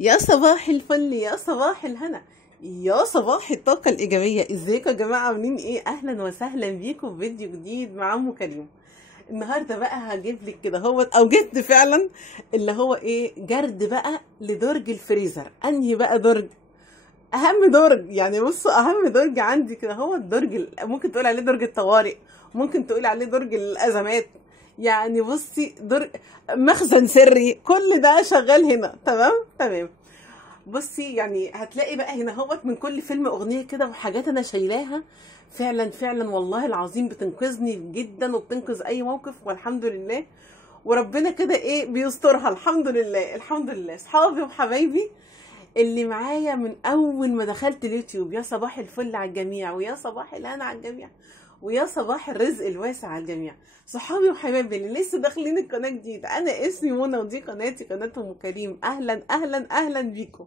يا صباح الفل، يا صباح الهنا، يا صباح الطاقة الإيجابية. ازيكم يا جماعة؟ عاملين ايه؟ أهلا وسهلا بيكم في فيديو جديد مع أم كريم. النهاردة بقى هجيب لك كده او جبت فعلا اللي هو ايه، جرد بقى لدرج الفريزر. انهي بقى درج؟ اهم درج، يعني بصوا اهم درج عندي كده هو الدرج ممكن تقول عليه درج الطوارئ، ممكن تقول عليه درج الازمات. يعني بصي درج مخزن سري، كل ده شغال هنا. تمام تمام. بصي يعني هتلاقي بقى هنا هوت من كل فيلم اغنيه كده، وحاجات انا شايلاها فعلا فعلا والله العظيم بتنقذني جدا وبتنقذ اي موقف، والحمد لله. وربنا كده ايه بيسترها، الحمد لله الحمد لله. اصحابي وحبايبي اللي معايا من اول ما دخلت اليوتيوب، يا صباح الفل على الجميع، ويا صباح الهنا على الجميع، ويا صباح الرزق الواسع على الجميع. صحابي وحبايبي اللي لسه داخلين القناه جديد، انا اسمي منى ودي قناتي قناه ام كريم. اهلا اهلا اهلا بيكم.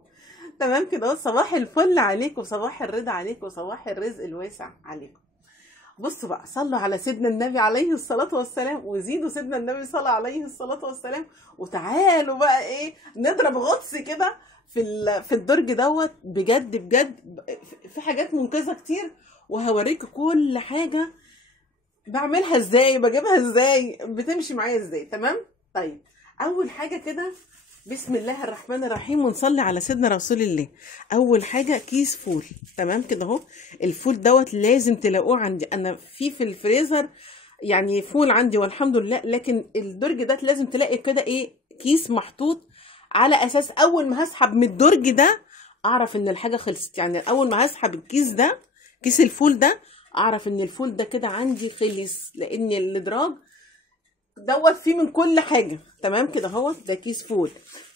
تمام كده، صباح الفل عليكم، صباح الرضا عليكم، صباح الرزق الواسع عليكم. بصوا بقى، صلوا على سيدنا النبي عليه الصلاة والسلام، وزيدوا سيدنا النبي صلى عليه الصلاة والسلام. وتعالوا بقى ايه، نضرب غطس كده في الدرج دوت. بجد بجد في حاجات منقذة كتير، وهوريكم كل حاجة بعملها ازاي، بجيبها ازاي، بتمشي معايا ازاي. تمام. طيب اول حاجة كده، بسم الله الرحمن الرحيم، ونصلي على سيدنا رسول الله. اول حاجه كيس فول. تمام كده اهو. الفول دوت لازم تلاقوه عندي انا في الفريزر، يعني فول عندي والحمد لله. لكن الدرج ده لازم تلاقي كده ايه، كيس محطوط، على اساس اول ما هسحب من الدرج ده اعرف ان الحاجه خلصت. يعني اول ما هسحب الكيس ده، كيس الفول ده، اعرف ان الفول ده كده عندي خلص، لان الادراج دوت فيه من كل حاجه. تمام كده اهو، ده كيس فول.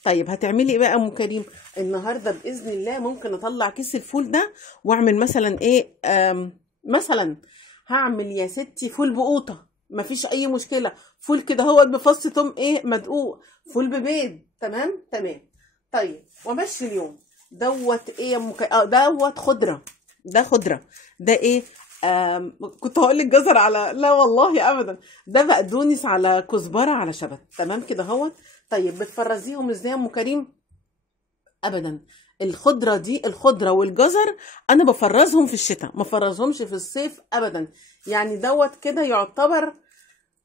طيب هتعملي ايه بقى يا ام كريم؟ النهارده باذن الله ممكن اطلع كيس الفول ده واعمل مثلا ايه، مثلا هعمل يا ستي فول بقوطه، مفيش اي مشكله. فول كده هو بفص توم ايه مدقوق، فول ببيض. تمام تمام. طيب وامشي اليوم دوت ايه يا ام دوت خضره. ده خضره. ده ايه؟ كنت هقول لك جزر على، لا والله ابدا، ده بقدونس على كزبره على شبت. تمام كده اهوت. طيب بتفرزيهم ازاي يا ام كريم؟ ابدا، الخضره دي، الخضره والجزر انا بفرزهم في الشتاء، ما فرزهمش في الصيف ابدا. يعني دوت كده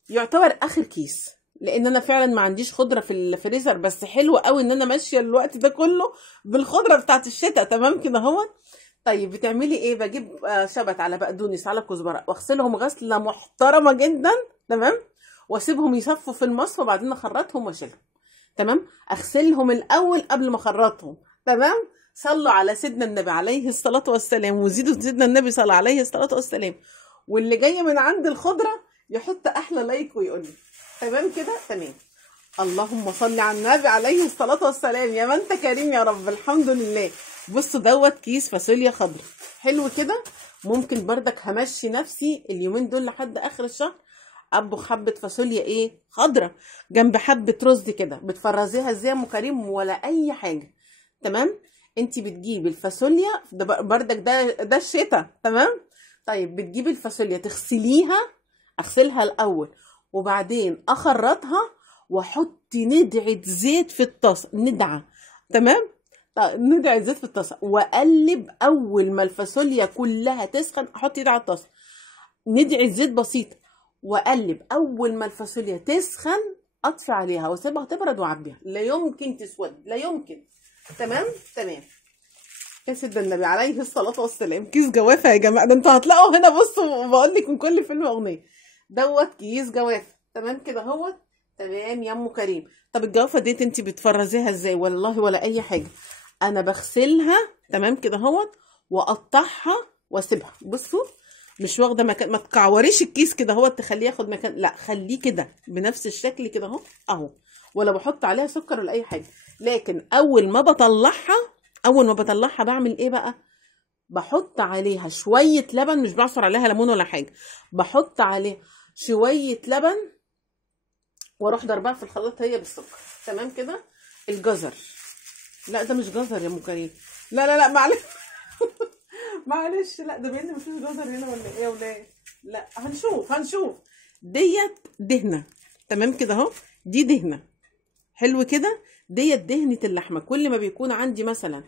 يعتبر اخر كيس، لان انا فعلا ما عنديش خضره في الفريزر. بس حلو قوي ان انا ماشيه الوقت ده كله بالخضره بتاعت الشتاء. تمام كده اهوت. طيب بتعملي ايه؟ بجيب شبت على بقدونس على كزبره، واغسلهم غسله محترمه جدا. تمام. واسيبهم يصفوا في المصفى، وبعدين اخرطهم واشيلهم. تمام. اغسلهم الاول قبل ما اخرطهم. تمام. صلوا على سيدنا النبي عليه الصلاه والسلام، وزيدوا سيدنا النبي صلى عليه الصلاه والسلام. واللي جاي من عند الخضره يحط احلى لايك ويقول لي تمام كده. تمام. اللهم صل على النبي عليه الصلاة والسلام. يا ما انت كريم يا رب، الحمد لله. بصوا دوت كيس فاصوليا خضراء، حلو كده. ممكن بردك همشي نفسي اليومين دول لحد اخر الشهر، اطبخ حبة فاصوليا ايه خضراء جنب حبة رز كده. بتفرزيها ازاي يا ام كريم؟ ولا اي حاجة. تمام. انتي بتجيبي الفاصوليا ده بردك، ده الشتاء. تمام. طيب بتجيبي الفاصوليا تغسليها، اغسلها الاول وبعدين اخرطها، واحط ندعه زيت في الطاسه، ندعه. تمام. طيب ندعه زيت في الطاسه، واقلب اول ما الفاصوليا كلها تسخن. احط ايدي على الطاسه، ندعه زيت بسيط، واقلب اول ما الفاصوليا تسخن. اطفي عليها واسيبها تبرد واعبيها، لا يمكن تسود، لا يمكن. تمام تمام. يا سيدنا النبي عليه الصلاه والسلام. كيس جوافه يا جماعه، ده انتوا هتلاقوا هنا. بصوا بقول لك من كل فيلم اغنيه، دوت كيس جوافه. تمام كده اهوت. تمام يا ام كريم. طب الجوافه ديت انت بتفرزيها ازاي؟ والله ولا اي حاجه، انا بغسلها. تمام كده اهوت. واقطعها واسيبها. بصوا مش واخده مكان، ما تكعوريش الكيس كده اهوت تخليه ياخد مكان، لا خليه كده بنفس الشكل كده اهو اهو. ولا بحط عليها سكر ولا اي حاجه. لكن اول ما بطلعها بعمل ايه بقى؟ بحط عليها شويه لبن، مش بعصر عليها ليمون ولا حاجه، بحط عليها شويه لبن واروح ضربها في الخلاط هي بالسكر. تمام كده. الجزر، لا ده مش جزر يا ام كريم، لا لا لا معلش معلش، لا ده بين مفيش جزر هنا ولا ايه يا ولاد؟ لا هنشوف ديت دهنه. تمام كده اهو، دي دهنه حلو كده. ديت دهنه اللحمه. كل ما بيكون عندي مثلا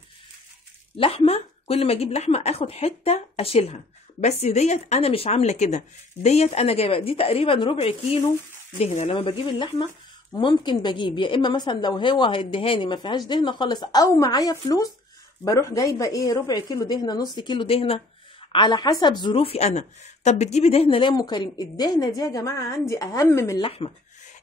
لحمه، كل ما اجيب لحمه اخد حته اشيلها، بس ديت انا مش عامله كده. ديت انا جايبه دي تقريبا ربع كيلو دهنه. لما بجيب اللحمه ممكن بجيب يا اما مثلا لو هو هيدهاني ما فيهاش دهنه خالص او معايا فلوس، بروح جايبه ايه ربع كيلو دهنه، نص كيلو دهنه، على حسب ظروفي انا. طب بتجيبي دهنه ليه يا ام كريم؟ الدهنه دي يا جماعه عندي اهم من اللحمه.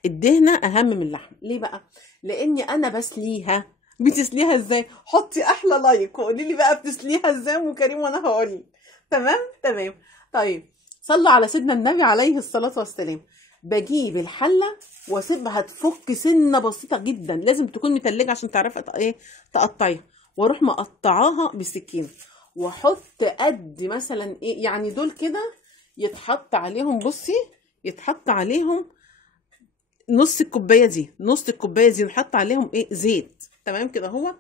الدهنه اهم من اللحمه. ليه بقى؟ لاني انا بسليها. بتسليها ازاي؟ حطي احلى لايك وقولي لي بقى بتسليها ازاي يا ام كريم وانا هقول. تمام تمام. طيب صلوا على سيدنا النبي عليه الصلاه والسلام. بجيب الحله واسيبها تفك سنه بسيطه جدا، لازم تكون متلجه عشان تعرفي ايه تقطعيها، واروح مقطعاها بالسكينه، واحط قد مثلا ايه يعني دول كده يتحط عليهم، بصي يتحط عليهم نص الكوبايه دي، نص الكوبايه دي نحط عليهم ايه زيت. تمام كده هو.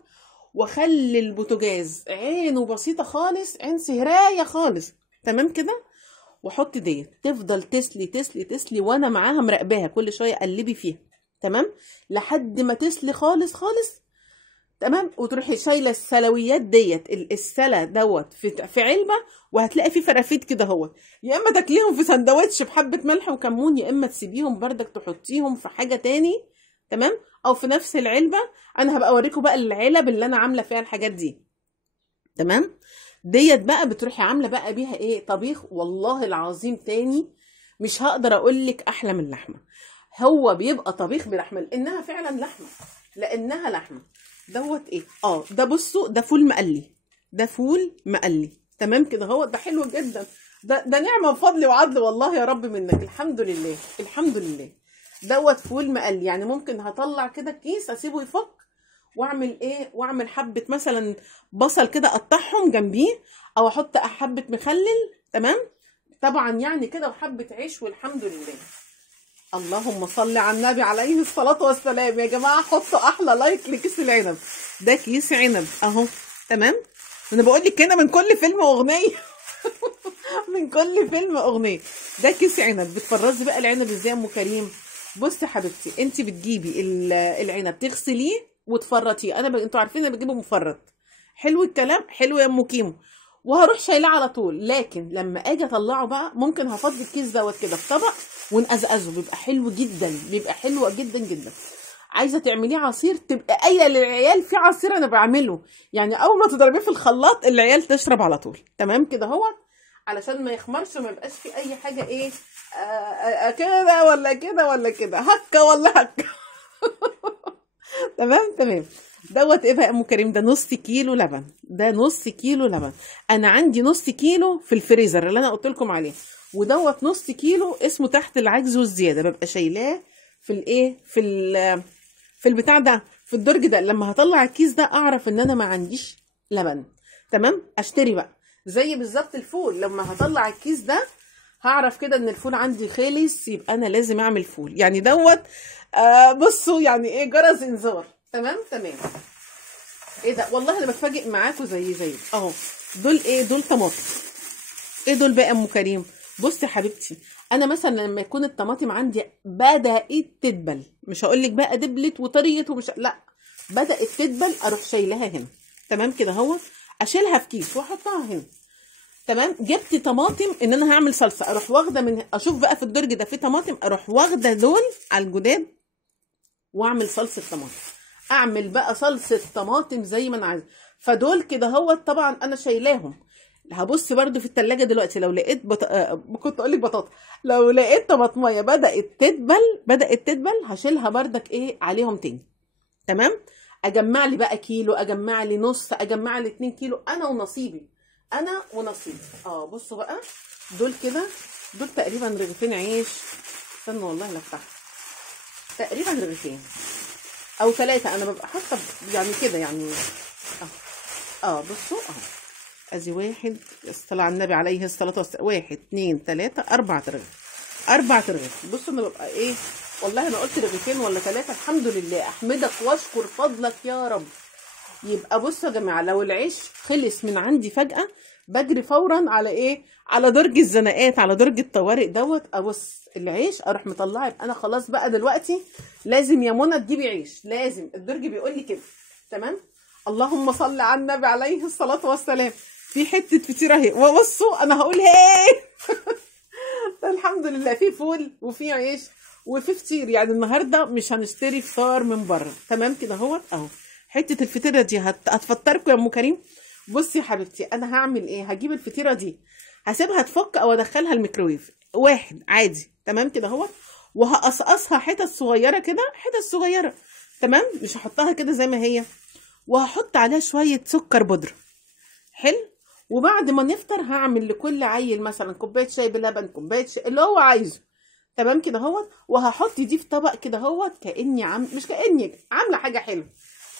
واخلي البوتاجاز عينه بسيطه خالص، عين سهرايه خالص. تمام كده. واحط ديت تفضل تسلي تسلي تسلي، وانا معاها مراقباها كل شويه قلبي فيها. تمام لحد ما تسلي خالص خالص. تمام. وتروحي شايله السلويات ديت، السلا دوت في علبه، وهتلاقي فيه فرافيت كده اهو. يا اما تاكليهم في سندوتش بحبه ملح وكمون، يا اما تسيبيهم بردك تحطيهم في حاجه تاني. تمام. او في نفس العلبه. انا هبقى اوريكم بقى العلب اللي انا عامله فيها الحاجات دي. تمام. ديت بقى بتروحي عامله بقى بيها ايه طبيخ، والله العظيم تاني مش هقدر اقول لك احلى من اللحمه. هو بيبقى طبيخ بلحمه لانها فعلا لحمه، لانها لحمه. دوت ايه ده بصوا ده فول مقلي، ده فول مقلي. تمام كده هو ده حلو جدا. ده نعمه وفضل وعدل والله يا رب منك. الحمد لله الحمد لله. دوت فول مقلي، يعني ممكن هطلع كده الكيس اسيبه يفك، واعمل ايه، واعمل حبه مثلا بصل كده اقطعهم جنبيه، او احط حبه مخلل. تمام. طبعا يعني كده، وحبه عيش، والحمد لله. اللهم صل على النبي عليه الصلاه والسلام. يا جماعه حطوا احلى لايك لكيس العنب. ده كيس عنب اهو. تمام. انا بقول لك هنا من كل فيلم اغنيه. من كل فيلم اغنيه. ده كيس عنب. بتفرزي بقى العنب ازاي يا ام كريم؟ بصي يا حبيبتي، انت بتجيبي العنب تغسليه وتفرطيه. انتوا عارفين انا بجيبه مفرط. حلو الكلام، حلو يا ام كيمو. وهروح شايلاه على طول. لكن لما اجي اطلعه بقى ممكن هفضي الكيس دوت كده في طبق ونقزقزه، بيبقى حلو جدا، بيبقى حلو جدا جدا. عايزه تعمليه عصير، تبقى قايله للعيال في عصير انا بعمله، يعني اول ما تضربيه في الخلاط العيال تشرب على طول. تمام كده هو، علشان ما يخمرش وما يبقاش في اي حاجه ايه كده ولا كده ولا كده، هكه ولا هكه. تمام تمام. دوت ايه بقى يا ام كريم؟ ده نص كيلو لبن. ده نص كيلو لبن. انا عندي نص كيلو في الفريزر اللي انا قلت لكم عليه، ودوت نص كيلو اسمه تحت العجز والزياده، ببقى شايلاه في الايه في البتاع ده، في الدرج ده. لما هطلع الكيس ده اعرف ان انا ما عنديش لبن. تمام. اشتري بقى زي بالظبط الفول. لما هطلع الكيس ده هعرف كده ان الفول عندي خلص، يبقى انا لازم اعمل فول. يعني دوت بصوا يعني ايه جرس انذار. تمام تمام. ايه ده والله انا بتفاجئ معاكم زي اهو. دول ايه؟ دول طماطم. ايه دول بقى يا ام كريم؟ بصي يا حبيبتي، انا مثلا لما يكون الطماطم عندي بدات تدبل، مش هقول لك بقى دبلت وطريت ومش، لا، بدات تدبل، اروح شايلها هنا. تمام كده اهو. اشيلها في كيس واحطها هنا. تمام. جبت طماطم ان انا هعمل صلصه، اروح واخده من، اشوف بقى في الدرج ده في طماطم، اروح واخده دول على الجداد واعمل صلصه طماطم. اعمل بقى صلصه طماطم زي ما انا عايزه. فدول كده هو طبعا انا شايلاهم. هبص برده في التلاجة دلوقتي، لو لقيت كنت اقول لك بطاطا، لو لقيت طماطميه بدات تدبل هشيلها بردك ايه عليهم تاني. تمام. اجمع لي بقى كيلو، اجمع لي نص، اجمع لي 2 كيلو، انا ونصيبي. بصوا بقى دول كده، دول تقريبا رغيفين عيش. استنوا والله لفتحت. تقريبا رغيفين او 3، انا ببقى حاطه يعني كده يعني. بصوا ادي 1، الصلاه على النبي عليه الصلاه والسلام، 1 2 3 4 رغيف. بصوا انا ببقى ايه، والله انا قلت رغيفين ولا 3. الحمد لله، احمدك واشكر فضلك يا رب. يبقى بصوا يا جماعه، لو العيش خلص من عندي فجاه بجري فورا على ايه، على درج الزنقات، على درج الطوارئ دوت، ابص العيش اروح مطلعه. يبقى انا خلاص بقى دلوقتي لازم يا منى تجيبي عيش، لازم الدرج بيقول لي كده. تمام. اللهم صل على النبي عليه الصلاه والسلام. في حته فطيره اهي، وبصوا انا هقول هي الحمد لله في فول وفي عيش وفي فطير. يعني النهارده مش هنشتري فطار من بره. تمام كده اهوت اهو. حته الفطيره دي هتفطركم يا ام كريم. بصي يا حبيبتي انا هعمل ايه، هجيب الفطيره دي هسيبها تفك او ادخلها الميكرويف واحد عادي. تمام كده اهوت. وهقصقصها حتت صغيره كده، حتت صغيره. تمام. مش هحطها كده زي ما هي. وهحط عليها شويه سكر بودره. حلو. وبعد ما نفطر هعمل لكل عيل مثلا كوبايه شاي بلبن، كوبايه شاي اللي هو عايزه. تمام كده اهوت. وهحط دي في طبق كده اهوت، كاني مش كاني عامله حاجه حلوه.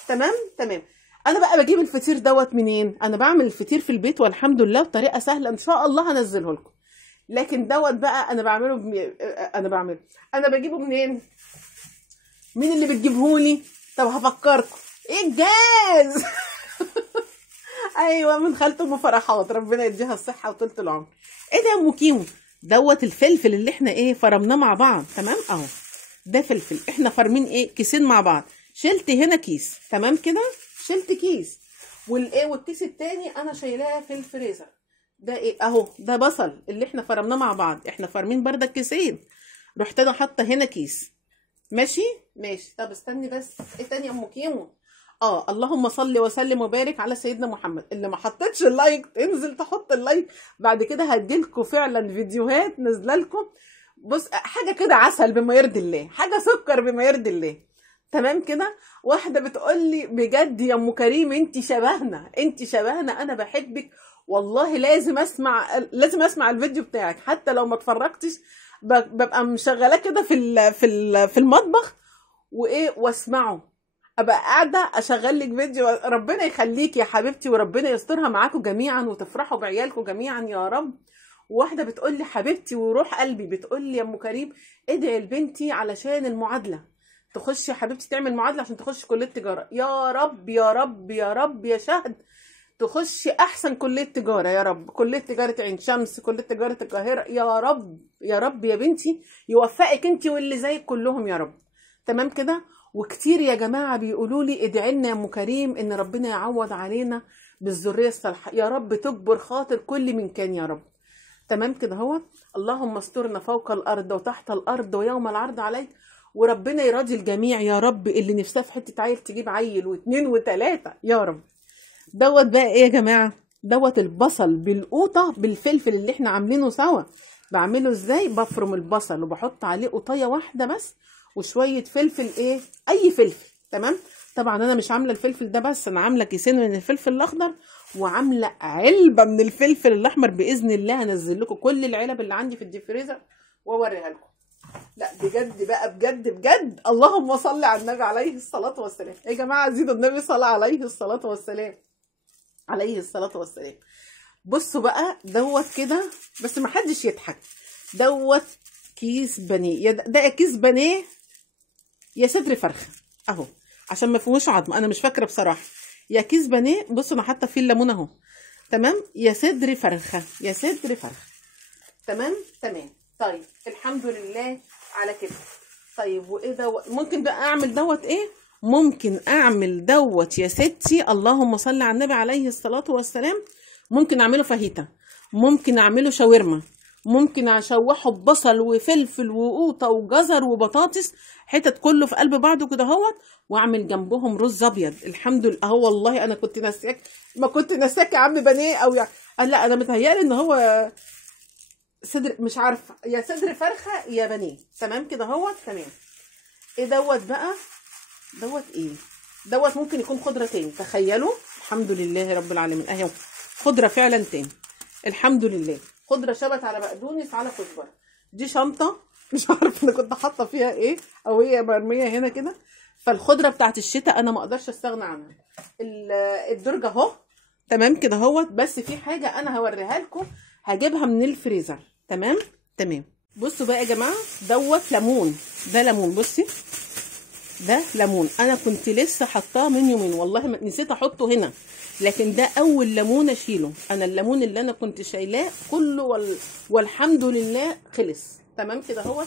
تمام تمام. انا بقى بجيب الفطير دوت منين؟ انا بعمل الفطير في البيت والحمد لله بطريقه سهله ان شاء الله هنزله لكم. لكن دوت بقى انا بعمله انا بجيبه منين؟ مين اللي بتجيبهولي؟ طب هفكركم. ايه الجاز ايوه، من خالته ام فرحات، ربنا يديها الصحه وطولة العمر. ايه ده يا ام كيمو؟ دوت الفلفل اللي احنا ايه فرمناه مع بعض. تمام اهو. ده فلفل احنا فارمين ايه كيسين مع بعض. شلت هنا كيس. تمام كده. شلت كيس. والكيس التاني انا شايلاه في الفريزر. ده ايه اهو، ده بصل اللي احنا فرمناه مع بعض. احنا فارمين بردك كيسين. رحت انا حاطه هنا كيس. ماشي ماشي. طب استني بس، ايه تاني يا ام كيمو؟ اللهم صل وسلم وبارك على سيدنا محمد. اللي ما حطتش اللايك تنزل تحط اللايك. بعد كده هديلكم فعلا فيديوهات نازله لكم. بص حاجه كده عسل بما يرضي الله، حاجه سكر بما يرضي الله. تمام كده. واحده بتقول لي بجد يا ام كريم انت شبهنا، انت شبهنا، انا بحبك والله. لازم اسمع الفيديو بتاعك حتى لو ما اتفرجتش. ببقى مشغلاه كده في المطبخ وايه واسمعه. ابقى قاعده اشغل لك فيديو. ربنا يخليك يا حبيبتي وربنا يسترها معاكم جميعا وتفرحوا بعيالكم جميعا يا رب. واحده بتقول لي حبيبتي وروح قلبي، بتقول لي يا ام كريم ادعي لبنتي علشان المعادله تخش يا حبيبتي، تعمل معادله عشان تخش كليه تجاره. يا رب يا رب يا رب يا شهد تخش احسن كليه تجاره يا رب، كليه تجاره عين شمس، كليه تجاره القاهره. يا رب يا رب يا بنتي يوفقك انت واللي زيك كلهم يا رب. تمام كده. وكتير يا جماعه بيقولوا لي ادعي لنا يا ام كريم ان ربنا يعوض علينا بالذريه الصالحه يا رب، تكبر خاطر كل من كان يا رب. تمام كده هو. اللهم استرنا فوق الارض وتحت الارض ويوم العرض عليك. وربنا يراضي الجميع يا رب، اللي نفسها في حته عيل تجيب عيل واثنين وثلاثه يا رب. دوت بقى ايه يا جماعه؟ دوت البصل بالقوطه بالفلفل اللي احنا عاملينه سوا. بعمله ازاي؟ بفرم البصل وبحط عليه قطيه واحده بس وشويه فلفل، ايه اي فلفل. تمام. طبعا انا مش عامله الفلفل ده بس، انا عامله كيسين من الفلفل الاخضر وعامله علبه من الفلفل الاحمر. باذن الله هنزل لكم كل العلب اللي عندي في الديب فريزر واوريها لكم. لا بجد بقى، بجد بجد. اللهم صل على النبي عليه الصلاه والسلام. يا جماعه زيدوا النبي صلى عليه الصلاه والسلام، عليه الصلاه والسلام. بصوا بقى دوت كده، بس ما حدش يضحك. دوت كيس بانيه، ده كيس بانيه يا صدر فرخه اهو، عشان ما فيهوش عظم. انا مش فاكره بصراحه. يا كيس بانيه، بصوا انا حاطه فيه الليمون اهو. تمام. يا صدر فرخه، يا صدر فرخه. تمام تمام. طيب الحمد لله على كده. طيب وايه دوت؟ ممكن بقى اعمل دوت ايه؟ ممكن اعمل دوت يا ستي اللهم صل على النبي عليه الصلاه والسلام. ممكن اعمله فاهيتا، ممكن اعمله شاورما، ممكن اشوحه ببصل وفلفل وقوطه وجزر وبطاطس حتت كله في قلب بعضه كده اهوت، واعمل جنبهم رز ابيض. الحمد لله اهو. والله انا كنت ناسياك، ما كنت ناسياك يا عم بانيه او يعني لا انا متهيألي ان هو صدر، مش عارفه يا صدر فرخه يا بانيه. تمام كده اهوت. تمام. ايه دوت بقى؟ دوت ايه؟ دوت ممكن يكون خضره تاني. تخيلوا. الحمد لله رب العالمين اهي خضره فعلا تاني. الحمد لله. خضره شبت على بقدونس على كزبره. دي شنطه مش عارفه انا كنت حاطه فيها ايه او هي مرميه هنا كده. فالخضره بتاعت الشتاء انا ما اقدرش استغنى عنها. الدرج اهو. تمام كده اهوت. بس في حاجه انا هوريها لكم هجيبها من الفريزر. تمام تمام. بصوا بقى يا جماعه دوت ليمون. ده ليمون. بصي ده ليمون انا كنت لسه حطاه من يومين، والله نسيت احطه هنا، لكن ده اول ليمون اشيله. انا الليمون اللي انا كنت شايلاه كله والحمد لله خلص تمام كده اهوت.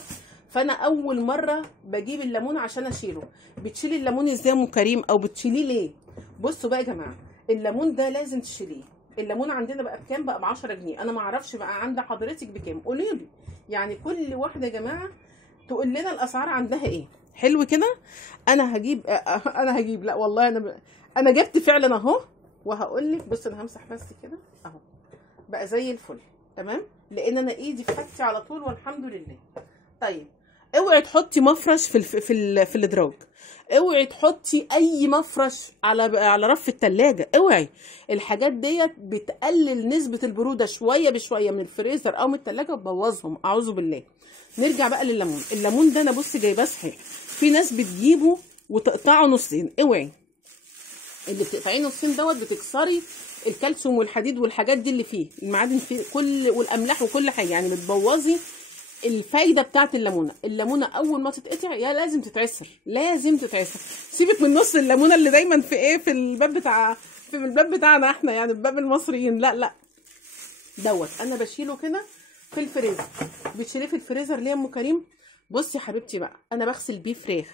فانا اول مره بجيب الليمون عشان اشيله. بتشيلي الليمون ازاي يا ام كريم، او بتشيليه ليه؟ بصوا بقى يا جماعه، الليمون ده لازم تشيليه. الليمون عندنا بقى بكام؟ بقى ب 10 جنيه. انا ما اعرفش بقى عند حضرتك بكام، قولي لي. يعني كل واحده يا جماعه تقول لنا الاسعار عندها ايه. حلو كده. انا هجيب لا والله انا جبت فعلا اهو، وهقول لك. بص انا همسح بس كده اهو، بقى زي الفل تمام، لان انا ايدي في حاجتي على طول والحمد لله. طيب اوعي تحطي مفرش في الادراج، اوعي تحطي اي مفرش على رف التلاجة، اوعي. الحاجات ديت بتقلل نسبة البرودة شوية بشوية من الفريزر او من التلاجة وتبوظهم، اعوذ بالله. نرجع بقى لليمون. الليمون ده انا بصي جايباه صحيح، في ناس بتجيبه وتقطعه نصين، اوعي. اللي بتقطعيه نصين دوت بتكسري الكالسيوم والحديد والحاجات دي اللي فيه، المعادن فيه والاملاح وكل حاجه، يعني بتبوظي الفايده بتاعت الليمونه. الليمونه اول ما تتقطع يا لازم تتعصر، لازم تتعصر. سيبك من نص الليمونه اللي دايما في الباب بتاعنا احنا، يعني باب المصريين. لا لا، دوت انا بشيله كده في الفريزر. بتشيليه في الفريزر ليه يا ام كريم؟ بصي يا حبيبتي بقى، انا بغسل بيه فراخ.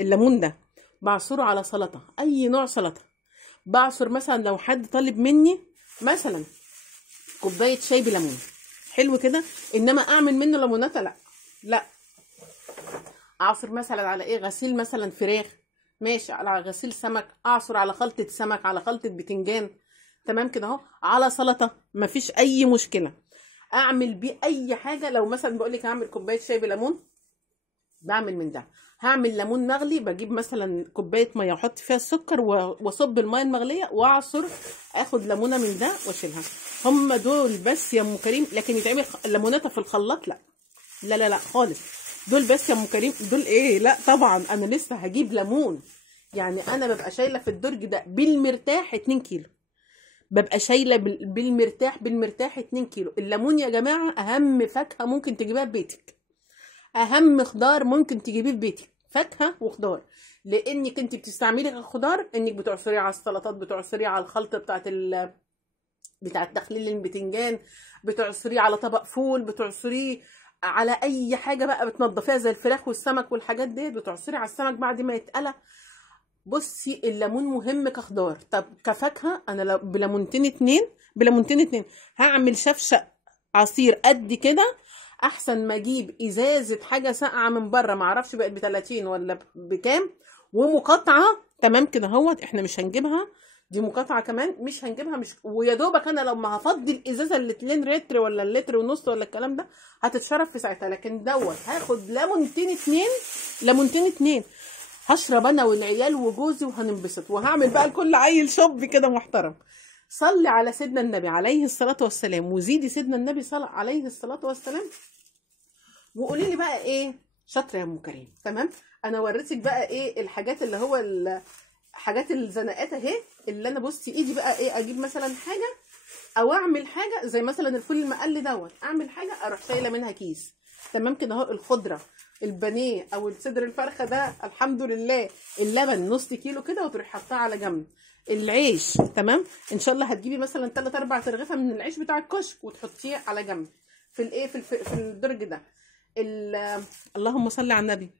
الليمون ده بعصره على سلطه، اي نوع سلطه. بعصر مثلا لو حد طالب مني مثلا كوبايه شاي بليمون، حلو كده. انما اعمل منه ليموناته لا لا. اعصر مثلا على ايه؟ غسيل مثلا فراخ، ماشي، على غسيل سمك، اعصر على خلطه سمك، على خلطه بتنجان، تمام كده اهو، على سلطه، مفيش اي مشكله. اعمل بيه اي حاجه. لو مثلا بقول لك هعمل كوبايه شاي بليمون، بعمل من ده. هعمل ليمون مغلي، بجيب مثلا كوبايه ميه واحط فيها السكر واصب الميه المغليه واعصر، اخد ليمونه من ده واشيلها. هم دول بس يا ام كريم. لكن يتعمل ليموناته في الخلاط لا لا لا لا خالص. دول بس يا ام كريم. دول ايه؟ لا طبعا انا لسه هجيب ليمون. يعني انا ببقى شايله في الدرج ده بالمرتاح 2 كيلو، ببقى شايله بالمرتاح 2 كيلو. الليمون يا جماعه اهم فاكهه ممكن تجيبها في بيتك، اهم خضار ممكن تجيبيه في بيتك، فاكهه وخضار. لانك انت بتستعملي الخضار انك بتعصريه على السلطات، بتعصريه على الخلطه بتاعت تخليل البتنجان، بتعصريه على طبق فول، بتعصريه على اي حاجه بقى بتنضفيها زي الفراخ والسمك والحاجات دي، بتعصري على السمك بعد ما يتقلى. بصي الليمون مهم كخضار. طب كفاكهه انا لو بليمونتين اتنين هعمل شفشق عصير قد كده، احسن ما اجيب ازازه حاجه ساقعه من بره، معرفش بقت ب30 ولا بكام، ومقاطعه تمام كده اهوت. احنا مش هنجيبها دي مقاطعه كمان، مش هنجيبها، مش ويا دوبك انا لما هفضي الازازه ال 2 لتر ولا اللتر ونص ولا الكلام ده هتتشرب في ساعتها. لكن دوت هاخد ليمونتين اتنين هشرب انا والعيال وجوزي وهننبسط، وهعمل بقى لكل عيل شوب كده محترم. صلي على سيدنا النبي عليه الصلاه والسلام، وزيدي سيدنا النبي صلى عليه الصلاه والسلام، وقولي لي بقى ايه شاطره يا ام كريم. تمام. انا وريتك بقى ايه الحاجات اللي هو حاجات الزنقات اهي، اللي انا بصي ايدي بقى ايه، اجيب مثلا حاجه او اعمل حاجه زي مثلا الفول المقلي دوت، اعمل حاجه اروح شايله منها كيس، تمام كده اهو. الخضره، البانيه او الصدر الفرخه ده الحمد لله، اللبن نص كيلو كده وتروحي حاطاه على جنب. العيش تمام، ان شاء الله هتجيبي مثلا 3 4 ترغيفه من العيش بتاع الكشك وتحطيه على جنب في الايه في الدرج ده. اللهم صل على النبي.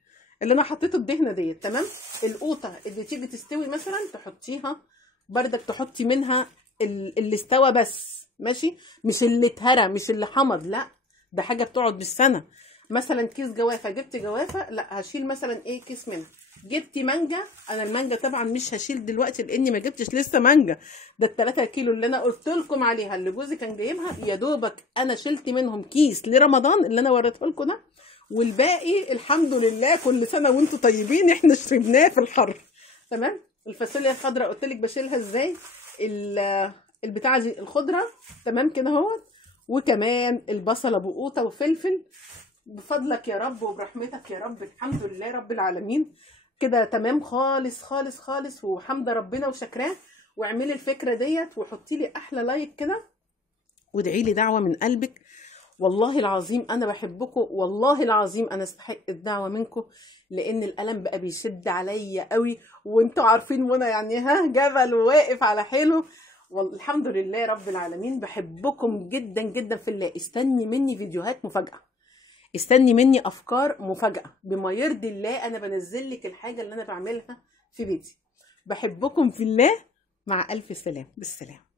اللي انا حطيته الدهنه ديت تمام. القوطه اللي تيجي تستوي مثلا تحطيها بردك، تحطي منها اللي استوى بس، ماشي، مش اللي اتهرى، مش اللي حمض، لا ده حاجه بتقعد بالسنه. مثلا كيس جوافه، جبت جوافه لا هشيل مثلا ايه كيس منها. جبتي مانجا، انا المانجا طبعا مش هشيل دلوقتي لاني ما جبتش لسه مانجا. ده ال3 كيلو اللي انا قلت لكم عليها اللي جوزي كان جايبها، يا دوبك انا شلت منهم كيس لرمضان اللي انا وريته لكم ده، والباقي الحمد لله كل سنه وانتم طيبين احنا شربناه في الحر. تمام. الفاصوليا الخضراء قلت لك بشيلها ازاي، البتاعه دي الخضره تمام كده اهوت. وكمان البصله بقوطه وفلفل، بفضلك يا رب وبرحمتك يا رب، الحمد لله رب العالمين كده تمام خالص خالص خالص، وحمد ربنا وشكراه. واعملي الفكره ديت وحطي لي احلى لايك كده، وادعي لي دعوه من قلبك، والله العظيم انا بحبكم، والله العظيم انا استحق الدعوه منكم، لان الالم بقى بيشد عليا قوي، وانتوا عارفين منى يعني ها جبل وواقف على حيله. والحمد لله رب العالمين. بحبكم جدا جدا في الله. استني مني فيديوهات مفاجاه، استني مني افكار مفاجاه، بما يرضي الله انا بنزل لك الحاجه اللي انا بعملها في بيتي. بحبكم في الله. مع الف سلام، بالسلام.